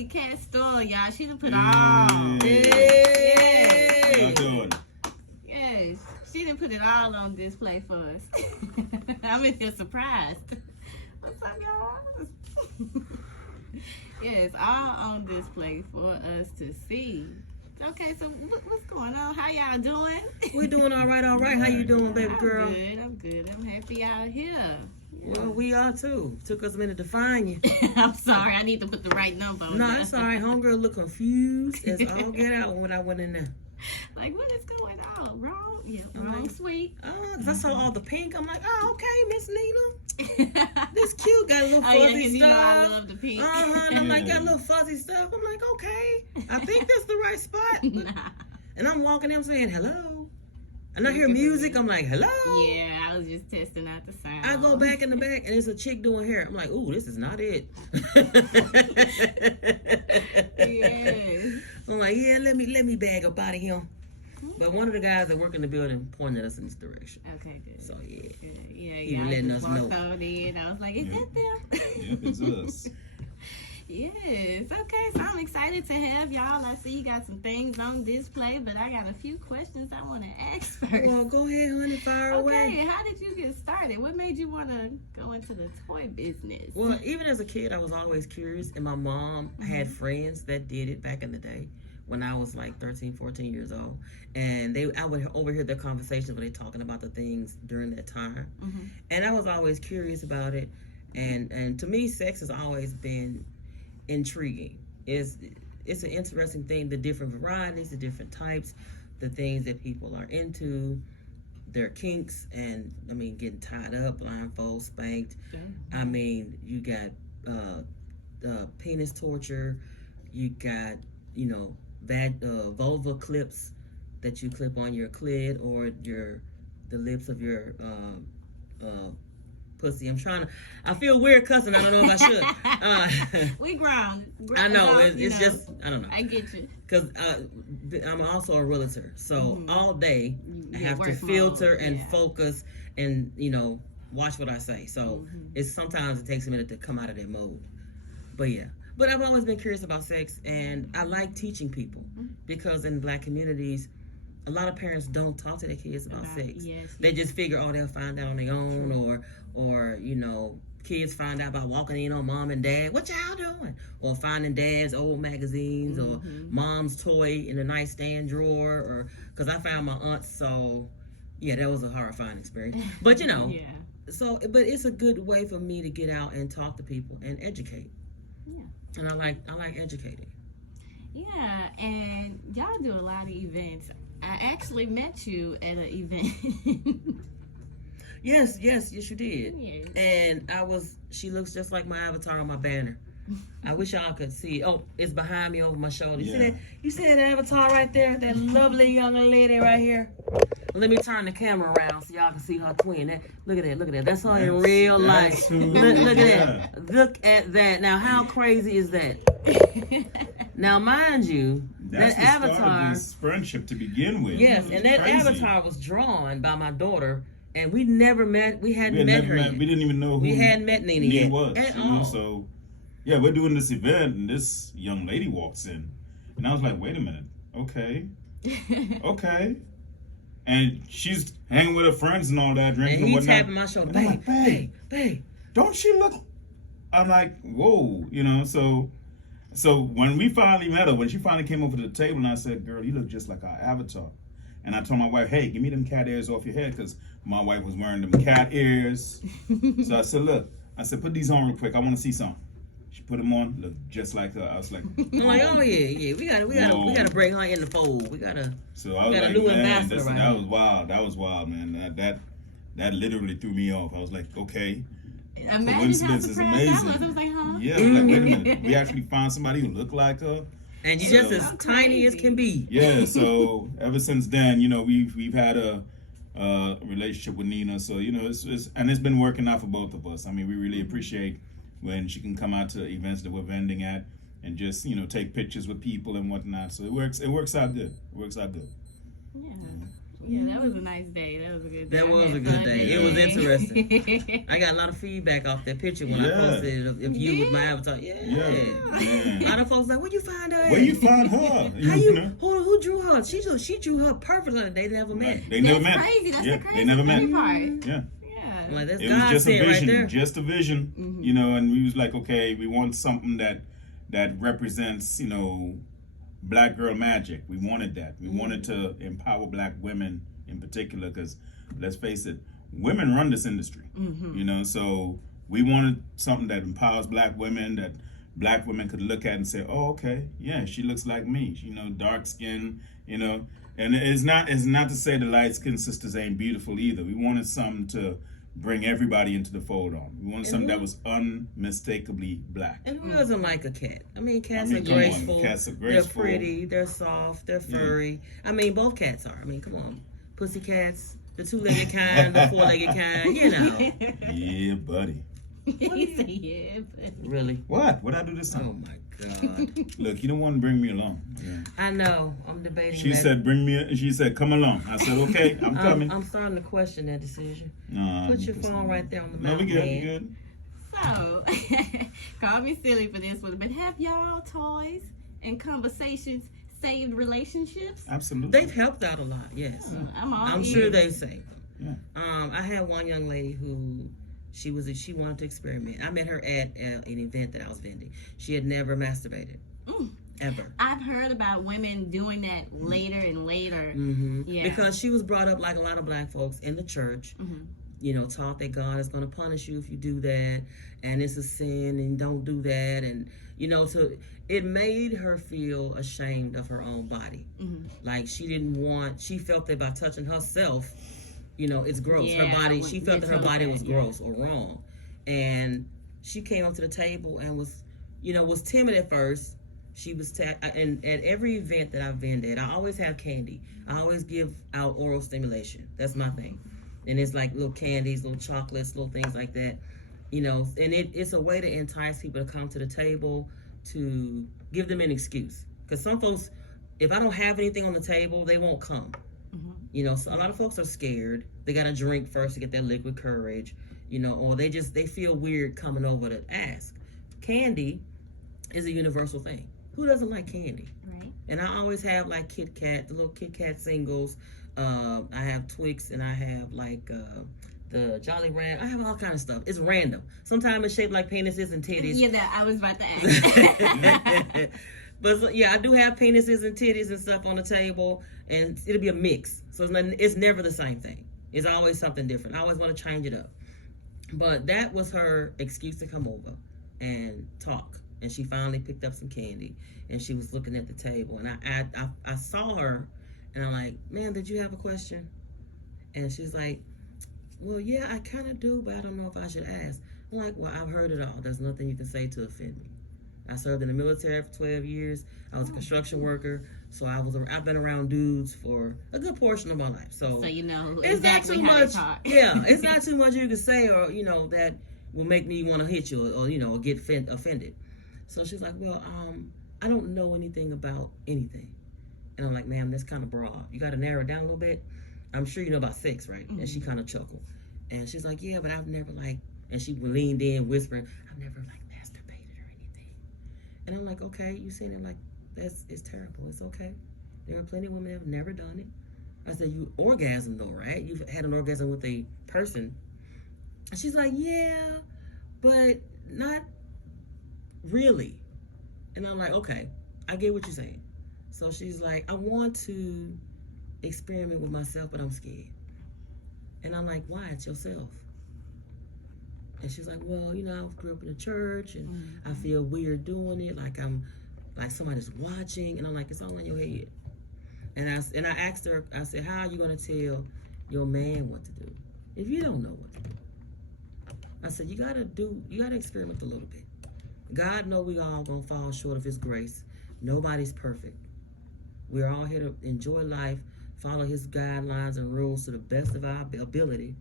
Sassy Cat Store, y'all. She done put all. Hey. Yes, she done put it all on display for us. I'm in here surprised. What's up, y'all? Yes, all on display for us to see. Okay, so what's going on? How y'all doing? We doing all right, all right. How you doing, baby girl? I'm good. I'm happy out here. Well, we are too. Took us a minute to find you. I'm sorry, I need to put the right number on No, there. it's all right. Homegirl look confused as all get out when I went in there. Like, what is going on? Wrong? Yeah, wrong, sweet. Oh, 'cause I saw all the pink. I'm like, oh, okay, Miss Nina. This cute. Got a little fuzzy stuff. You know I love the pink. And I'm like, got a little fuzzy stuff. I'm like, okay. I think that's the right spot. But, and I'm walking in saying, hello. And I hear music. I'm like, hello. Yeah, I was just testing out the sound. I go back in the back and it's a chick doing hair. I'm like, ooh, this is not it. Yes. I'm like, yeah, let me bag up out of him. But one of the guys that work in the building pointed us in this direction. Okay, good. So yeah, Good. Yeah, he letting us know. In. I was like, is that them? Yep, it's us. Yes. Okay, so I'm excited to have y'all. I see you got some things on display, but I got a few questions I want to ask first. Well, go ahead, honey, fire away. Okay, how did you get started? What made you want to go into the toy business? Well, even as a kid, I was always curious, and my mom had friends that did it back in the day when I was like 13, 14 years old. And I would overhear their conversations when they talking about the things during that time. And I was always curious about it. And to me, sex has always been intriguing. It's an interesting thing, the different varieties, the different types, the things that people are into, their kinks, and I mean, getting tied up, blindfold, spanked. I mean, you got penis torture, you got, you know, vulva clips that you clip on your clit or the lips of your pussy. I feel weird cussing. I don't know if I should. We grown. I know. It's just, I don't know. I get you. Because I'm also a realtor. So all day I have to work filter mode, and yeah. focus and, you know, watch what I say. So sometimes it takes a minute to come out of that mode. But yeah. But I've always been curious about sex, and I like teaching people because in Black communities, a lot of parents don't talk to their kids about sex. They just figure, oh, they'll find out on their own, or you know, kids find out about walking in on mom and dad. What y'all doing? Or finding dad's old magazines or mom's toy in the nightstand drawer, or because I found my aunt's. So yeah, that was a horrifying experience. But you know, but it's a good way for me to get out and talk to people and educate. Yeah. And I like educating. Yeah, and y'all do a lot of events. I actually met you at an event. Yes, you did. Yes. And she looks just like my avatar on my banner. I wish y'all could see. Oh, it's behind me over my shoulder. You see that? You see that avatar right there? That lovely young lady right here? Let me turn the camera around so y'all can see her twin. Look at that. That's her in real life. Look at that. Look at that. Now, how crazy is that? Now, mind you, That's that the avatar. start of this friendship to begin with. Yes, and that crazy. avatar was drawn by my daughter, and we never met. We hadn't met her yet. We didn't even know who we hadn't met Nina yet was. at You all. know, so yeah, we're doing this event, and this young lady walks in, and I was like, wait a minute, okay. And she's hanging with her friends and all that, drinking And he and whatnot. tapping my shoulder. I'm like, Babe. Don't she look? I'm like, whoa, you know. So when we finally met her, when she finally came over to the table, and I said, girl, you look just like our avatar. And I told my wife, hey, give me them cat ears off your head, because my wife was wearing them cat ears. So I said, look, put these on real quick. I want to see something. She put them on, looked just like her. I was like, I'm like, oh yeah, we gotta bring her in the fold. We gotta. So I was got a like, new man, ambassador right that here. was wild. That was wild, man. That literally threw me off. I was like, okay. Imagine Coincidence how is surprised amazing. I was like, huh? Yeah, I was like, wait a minute. We actually found somebody who looked like her. And you just as tiny as can be. Yeah, so ever since then, you know, we've had a relationship with Nina. So, you know, it's been working out for both of us. I mean, we really appreciate when she can come out to events that we're vending at and just, you know, take pictures with people and whatnot. So it works out good. Yeah. Yeah, that was a nice day. That was a good day. That I was had a good fun day. today. It was interesting. I got a lot of feedback off that picture when I Yeah. posted it of you with my Yeah. avatar. Yeah. Yeah. A lot of folks like, where you find her? Where at? you find her? How you? Who drew her? She drew her perfectly. They never met. They never met. That's crazy. That's Yeah, the crazy they never met. funny part. Yeah. Yeah. I'm like, that's It was God just a sent right there. vision, just a vision, Mhm. and we was like, okay, we want something that represents, black girl magic. We wanted that. We wanted to empower black women in particular, because let's face it, women run this industry. So we wanted something that empowers black women, that black women could look at and say, oh, okay, yeah, she looks like me. Dark skin, and it's not to say the light skinned sisters ain't beautiful either. We wanted something to bring everybody into the fold on. We wanted something that was unmistakably black. And who doesn't like a cat? I mean, cats are come on, graceful. cats are They're graceful. pretty. They're soft. They're furry. I mean, both cats are. I mean, come on. Pussy cats, the two-legged kind, the four-legged kind, Yeah, buddy. He said, yeah, but Really? What I do this Oh, time? my God. Look, you don't want to bring me along. Yeah. I know. I'm debating She that. said, she said, come along. I said, okay, I'm coming. I'm starting to question that decision. No, Put your phone right there on the No, mouth, we good, man. we good. So, call me silly for this one, but have y'all toys and conversations saved relationships? Absolutely. They've helped out a lot, yes. I'm ears. sure they've saved them. Yeah. I had one young lady who she wanted to experiment. I met her at an event that I was vending. She had never masturbated. Ever. I've heard about women doing that later and later. Yeah. Because she was brought up like a lot of black folks in the church, taught that God is going to punish you if you do that, and it's a sin, and don't do that, and so it made her feel ashamed of her own body. Like she felt that by touching herself, it's gross. Yeah, Her body, she felt that her body was yeah. gross or wrong, and she came up to the table and was timid at first. She was and at every event that I've vended, I always have candy. I always give out oral stimulation. That's my thing. And it's like little candies, little chocolates, little things like that. And it's a way to entice people to come to the table, to give them an excuse. Because some folks, if I don't have anything on the table, they won't come. So a lot of folks are scared. They got to drink first to get that liquid courage, or they feel weird coming over to ask. Candy is a universal thing. Who doesn't like candy? Right. And I always have like Kit Kat, the little Kit Kat singles. I have Twix, and I have like the Jolly Ranch. I have all kind of stuff. It's random. Sometimes it's shaped like penises and titties. Yeah, I was about to ask. But yeah, I do have penises and titties and stuff on the table, and it'll be a mix. So it's never the same thing. It's always something different. I always want to change it up. But that was her excuse to come over and talk. And she finally picked up some candy, and she was looking at the table. And I saw her, and I'm like, ma'am, did you have a question? And she's like, well, yeah, I kind of do, but I don't know if I should ask. I'm like, well, I've heard it all. There's nothing you can say to offend me. I served in the military for 12 years. I was a construction worker, so I've been around dudes for a good portion of my life. So you know it's exactly not too how much. to talk. Yeah, it's not too much you can say, or that will make me want to hit you, or get offended. So she's like, well, I don't know anything about anything. And I'm like, ma'am, that's kind of broad. You got to narrow it down a little bit. I'm sure you know about sex, right? And she kind of chuckled. And she's like, yeah, but I've never and she leaned in whispering, I've never masturbated or anything. And I'm like, okay, you saying it like it's terrible. It's okay. There are plenty of women that have never done it. I said, you orgasm though, right? You've had an orgasm with a person. And she's like, yeah, but not really. And I'm like, okay, I get what you're saying. So she's like, I want to experiment with myself, but I'm scared. And I'm like, why? It's yourself. And she's like, well, I grew up in the church, and I feel weird doing it, like somebody's watching. And I'm like, it's all in your head. And I asked her, I said, how are you going to tell your man what to do if you don't know what to do? I said, you got to experiment a little bit. God know we all going to fall short of his grace. Nobody's perfect. We're all here to enjoy life, follow his guidelines and rules to the best of our ability,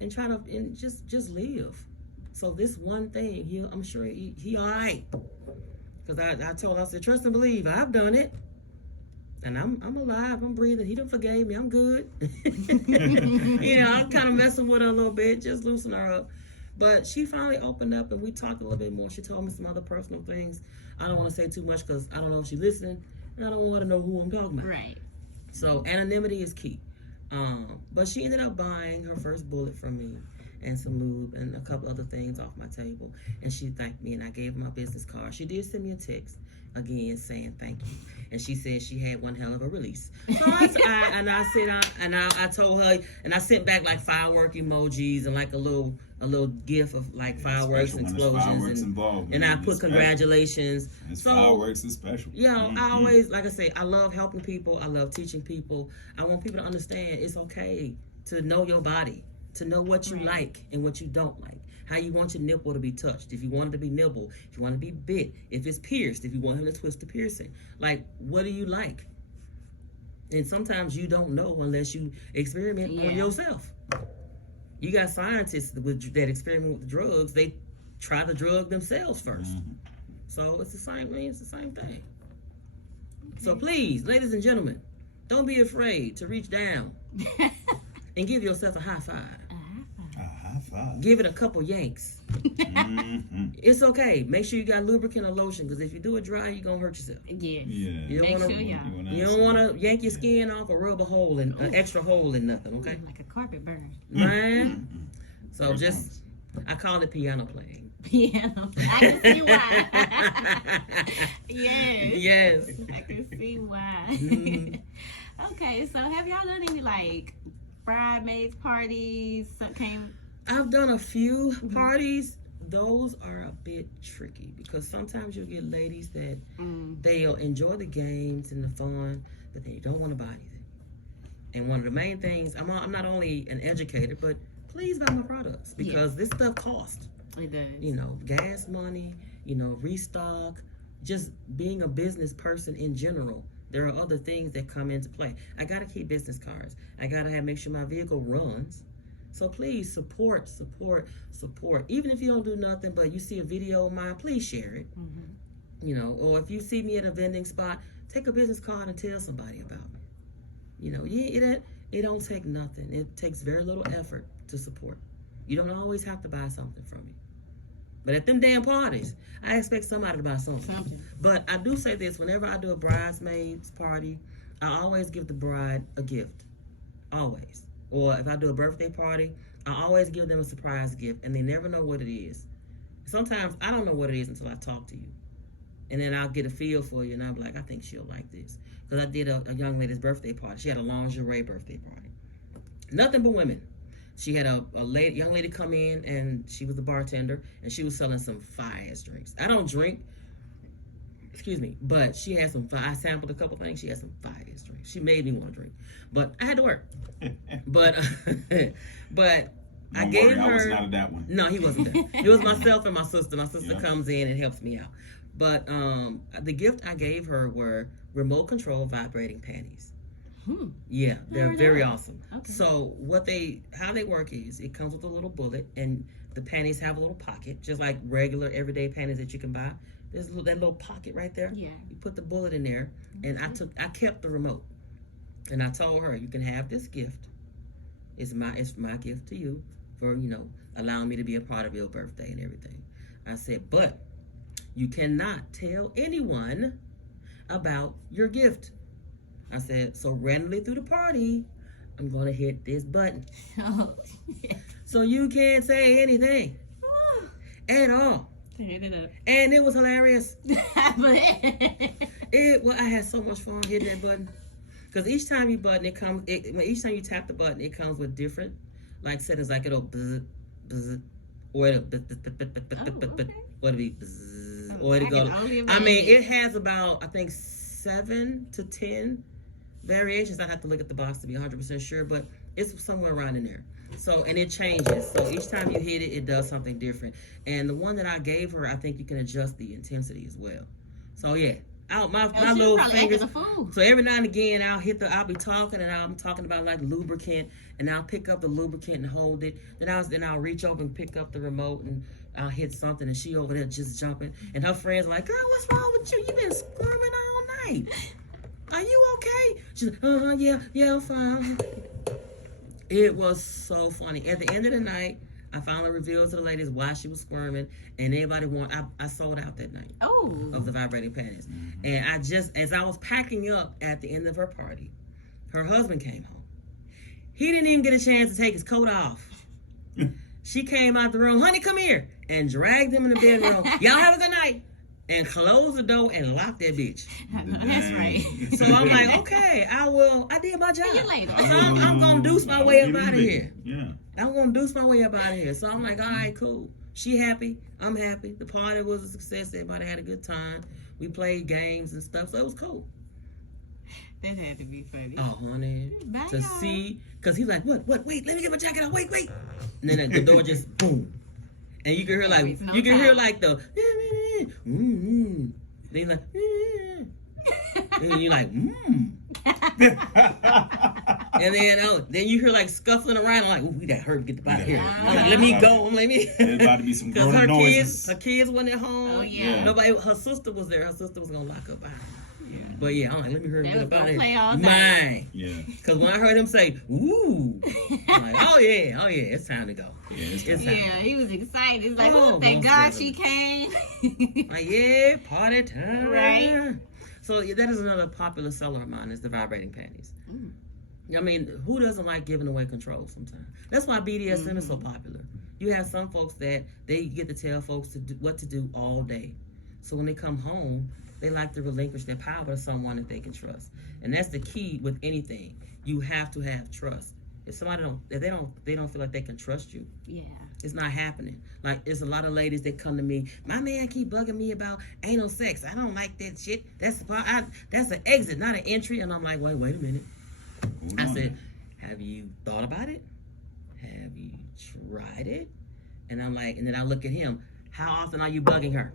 and try to just live. So this one thing, I'm sure he all right. Because I told her, I said, trust and believe. I've done it. And I'm alive. I'm breathing. He done forgave me. I'm good. I'm kind of messing with her a little bit, just loosen her up. But she finally opened up, and we talked a little bit more. She told me some other personal things. I don't want to say too much because I don't know if she's listening, and I don't want to know who I'm talking about. Right. So anonymity is key. But she ended up buying her first bullet from me and some lube and a couple other things off my table. And she thanked me, and I gave her my business card. She did send me a text again saying thank you. And she said she had one hell of a release. So I told her, and I sent back like firework emojis and like a little gif of like fireworks and explosions, fireworks involved, and I put congratulations. So fireworks is special. I always, like I say, I love helping people. I love teaching people. I want people to understand it's okay to know your body, to know what you like and what you don't like. How you want your nipple to be touched. If you want it to be nibbled, if you want it to be bit, if it's pierced, if you want him to twist the piercing. Like, what do you like? And sometimes you don't know unless you experiment on yourself. You got scientists that experiment with drugs. They try the drug themselves first. So it's the same thing. It's the same thing. So please, ladies and gentlemen, don't be afraid to reach down and give yourself a high five. Give it a couple yanks. It's okay. Make sure you got lubricant or lotion, because if you do it dry, you're gonna hurt yourself. Yes. You don't want to yank your skin off or rub an extra hole in nothing. Okay. Like a carpet burn. Man. So I call it piano playing. Piano. I can see why. Yes. I can see why. Okay, so have y'all done any like bridesmaids parties? I've done a few parties. Those are a bit tricky because sometimes you'll get ladies that they'll enjoy the games and the fun, but they don't want to buy anything. And one of the main things, I'm not only an educator, but please buy my products because this stuff costs. It does. Gas money, restock, just being a business person in general. There are other things that come into play. I got to keep business cards. I got to make sure my vehicle runs. So please support. Even if you don't do nothing, but you see a video of mine, please share it. Or if you see me at a vending spot, take a business card and tell somebody about me. It don't take nothing. It takes very little effort to support. You don't always have to buy something from me. But at them damn parties, I expect somebody to buy something. But I do say this, whenever I do a bridesmaids party, I always give the bride a gift. Always. Or if I do a birthday party, I always give them a surprise gift, and they never know what it is. Sometimes I don't know what it is until I talk to you. And then I'll get a feel for you, and I'll be like, I think she'll like this. Because I did a young lady's birthday party. She had a lingerie birthday party. Nothing but women. She had a young lady come in, and she was a bartender, and she was selling some fire-ass drinks. I don't drink, but she had some fire. I sampled a couple things. She had some fire-ass drinks. She made me want to drink, but I had to work. But I gave her. I was not at that one. No, he wasn't there. It was myself and my sister. My sister comes in and helps me out. But the gift I gave her were remote control vibrating panties. Yeah, they're very awesome. Okay. So how they work is it comes with a little bullet, and the panties have a little pocket, just like regular everyday panties that you can buy. There's that little pocket right there. Yeah. You put the bullet in there, and I kept the remote, and I told her, you can have this gift. It's my gift to you for allowing me to be a part of your birthday and everything. I said, but you cannot tell anyone about your gift. I said, so randomly through the party, I'm going to hit this button. So you can't say anything at all. And it was hilarious. I had so much fun hitting that button. Because each time you each time you tap the button, it comes with different settings, like it'll buzz, buzz, or it'll or it'll be buzz, or it'll go. It has about, I think, 7 to 10 variations. I have to look at the box to be 100% sure, but it's somewhere around in there. So, and it changes. So each time you hit it, it does something different. And the one that I gave her, I think you can adjust the intensity as well. So yeah, my little fingers. So every now and again, I'll be talking, and I'm talking about like lubricant, and I'll pick up the lubricant and hold it. Then I'll reach over and pick up the remote, and I'll hit something, and she over there just jumping. And her friends are like, girl, what's wrong with you? You've been squirming all night. Are you okay? She's like, yeah, I'm fine. It was so funny. At the end of the night, I finally revealed to the ladies why she was squirming, and anybody I sold out that night of the vibrating panties. And I just, as I was packing up at the end of her party, her husband came home. He didn't even get a chance to take his coat off. She came out the room, honey, come here, and dragged him in the bedroom. Y'all have a good night. And closed the door and locked that bitch. That's right. So I'm like, okay, I did my job. See you later. So I'm going to deuce my way up out of here. Yeah. I'm going to deuce my way up out of here. So I'm like, all right, cool. She happy. I'm happy. The party was a success. Everybody had a good time. We played games and stuff. So it was cool. That had to be funny. Oh, honey. Bye, To y'all. see. Because he's like, what? Wait, let me get my jacket on. Wait. And then the door just boom. And you can hear like, the, Then he's like, and you're like, And then you hear like scuffling around. I'm like, ooh, we got hurt. Get the out of here. I'm like, let me go. I'm like, There's about to be some because grown noises. her kids wasn't at home. Oh, yeah. Nobody. Her sister was there. Her sister was gonna lock up out. But yeah, I'm like, let me hurry and get up out of play here. all day. Mine. Yeah. Because when I heard him say, ooh, I'm like, oh yeah, it's time to go. Yeah, it's It's Yeah, time. he was excited. He's like, Oh, thank most God definitely. she came. Like, yeah, party time. Right. So yeah, that is another popular seller of mine is the vibrating panties. Mm. I mean, who doesn't like giving away control sometimes? That's why BDSM is so popular. You have some folks that they get to tell folks to do what to do all day. So when they come home, they like to relinquish their power to someone that they can trust. And that's the key with anything. You have to have trust. If somebody they don't feel like they can trust you, Yeah. it's not happening. Like, there's a lot of ladies that come to me, my man keep bugging me about anal sex. I don't like that shit. That's an exit, not an entry. And I'm like, wait a minute. Hold I on said, now. have you thought about it? Have you tried it? And I'm like, and then I look at him, how often are you bugging her?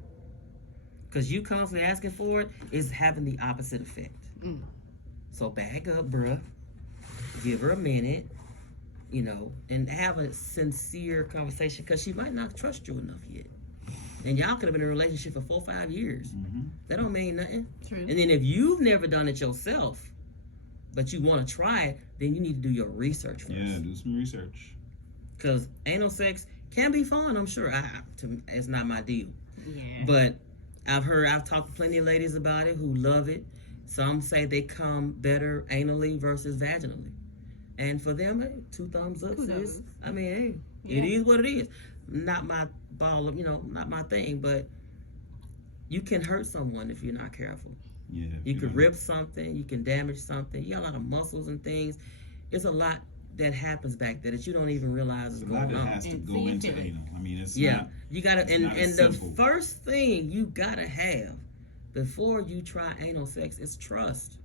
Because you constantly asking for it is having the opposite effect. Mm. So back up, bruh. Give her a minute, and have a sincere conversation because she might not trust you enough yet. And y'all could have been in a relationship for 4 or 5 years. That don't mean nothing. True. And then if you've never done it yourself, but you want to try it, then you need to do your research first. Yeah, do some research. Because anal sex can be fun, I'm sure. It's not my deal. Yeah. But I've talked to plenty of ladies about it who love it. Some say they come better anally versus vaginally. And for them, hey, 2 thumbs up, sis. I mean, hey, it is what it is. Not my ball of, not my thing, but you can hurt someone if you're not careful. Yeah. You can rip something, you can damage something. You got a lot of muscles and things. It's a lot that happens back there that you don't even realize is a lot going that on. has to go into anal. I mean, it's not. You gotta, it's and not as the simple. first thing you gotta have before you try anal sex is trust.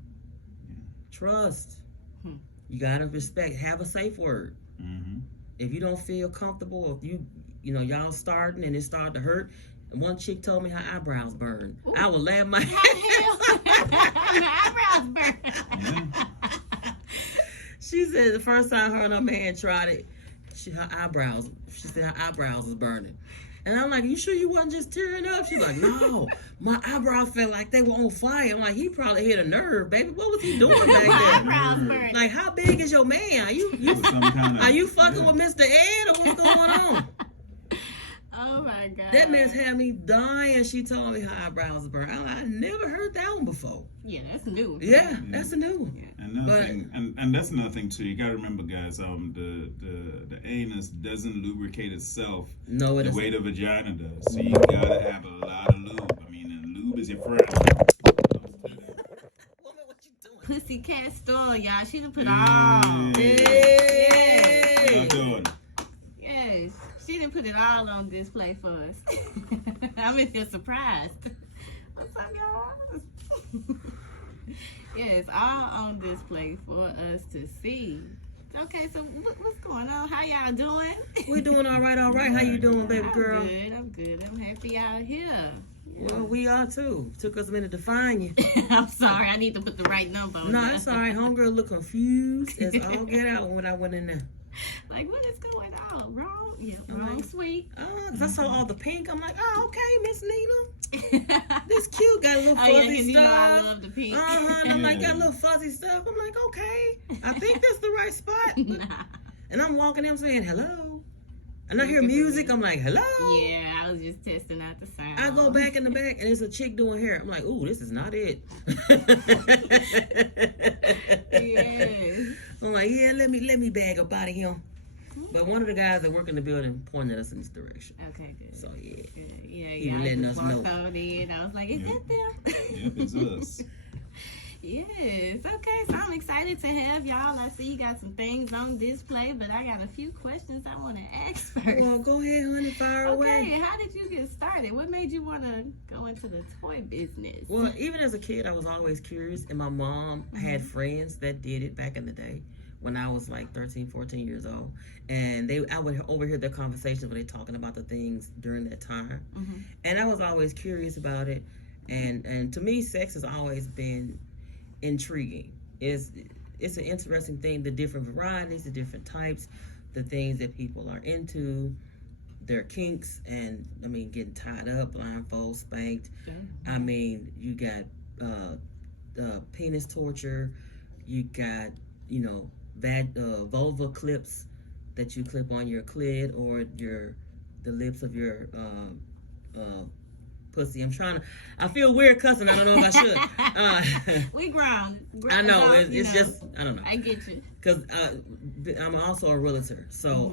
Trust. You gotta respect. Have a safe word. If you don't feel comfortable, if y'all starting and it started to hurt. And one chick told me her eyebrows burn. Ooh. I would laugh my eyebrows burn. She said the first time her and her man tried it, she said her eyebrows was burning. And I'm like, you sure you wasn't just tearing up? She's like, no, my eyebrows felt like they were on fire. I'm like, he probably hit a nerve, baby. What was he doing back there? Eyebrows burn. Like, how big is your man? Are you fucking with Mr. Ed or what's going on? Oh my God. That mess had me dying. She told me her eyebrows burn. I never heard that one before. Yeah, that's new. Yeah, that's a new one. Another thing, and that's another thing too. You gotta remember, guys. The anus doesn't lubricate itself No, it the doesn't. way the vagina does. So you gotta have a lot of lube. I mean, and lube is your friend. Woman, what you doing? Pussycat store, y'all. She done put Hey. all. How Hey. you doing? Yes, she done put it all on display for us. I'm just surprised. What's up, y'all? Yes, all on display for us to see. Okay, so what's going on? How y'all doing? We doing all right. How you doing, baby girl? I'm good. I'm happy y'all here. Well, we are too. Took us a minute to find you. I'm sorry. I need to put the right number on No, there. it's all right. Homegirl look confused as all get out when I went in there. Like, what is going on? Wrong? Yeah, I'm wrong, like, sweet. Cause I saw all the pink. I'm like, oh, okay, Miss Nina. This cute. Got a little Oh, fuzzy yeah, 'cause stuff. you know I love the pink. And I'm like, got a Yeah. little fuzzy stuff. I'm like, okay. I think that's the right spot. Nah. And I'm walking in, I'm saying, hello. And I hear music. I'm like, hello. Yeah, I was just testing out the sound. I go back in the back, and there's a chick doing hair. I'm like, ooh, this is not it. Yes. I'm like, yeah, let me bag up out of here. But one of the guys that work in the building pointed us in this direction. Okay, good. So yeah. Good. Yeah, He yeah. letting I us just walked know. on in. I was like, is Yeah. that them? Yep, it's us. Yes. Okay, so I'm excited to have y'all. I see you got some things on display, but I got a few questions I want to ask first. Well, go ahead, honey, fire away. Okay, how did you get started? What made you want to go into the toy business? Well, even as a kid, I was always curious, and my mom had friends that did it back in the day when I was like 13, 14 years old. And I would overhear their conversations when they talking about the things during that time. Mhm. And I was always curious about it. And to me, sex has always been intriguing. It's an interesting thing, the different varieties, the different types, the things that people are into, their kinks, and I mean, getting tied up, blindfold, spanked. I mean, you got penis torture, you got, you know, vulva clips that you clip on your clit or the lips of your pussy. I feel weird cussing. I don't know if I should. We grown. I know, So, it's you know, just, I don't know. I get you. Because I'm also a realtor, so